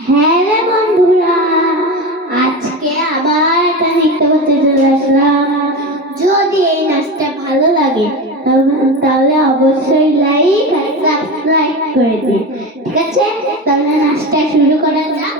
হ্যাঁ রে বন্ধুরা, আজকে আবার একটা নৃত্য চলে আসলাম। যদি এই নাচটা ভালো লাগে, তাহলে অবশ্যই লাইক আর সাবস্ক্রাইব করে দিন। ঠিক আছে? তাহলে নাচটা শুরু করা যাক।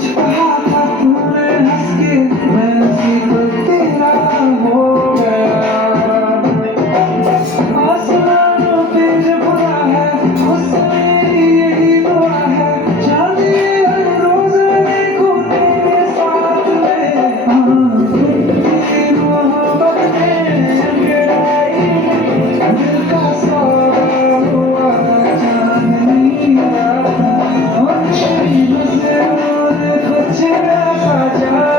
Oh. সাজা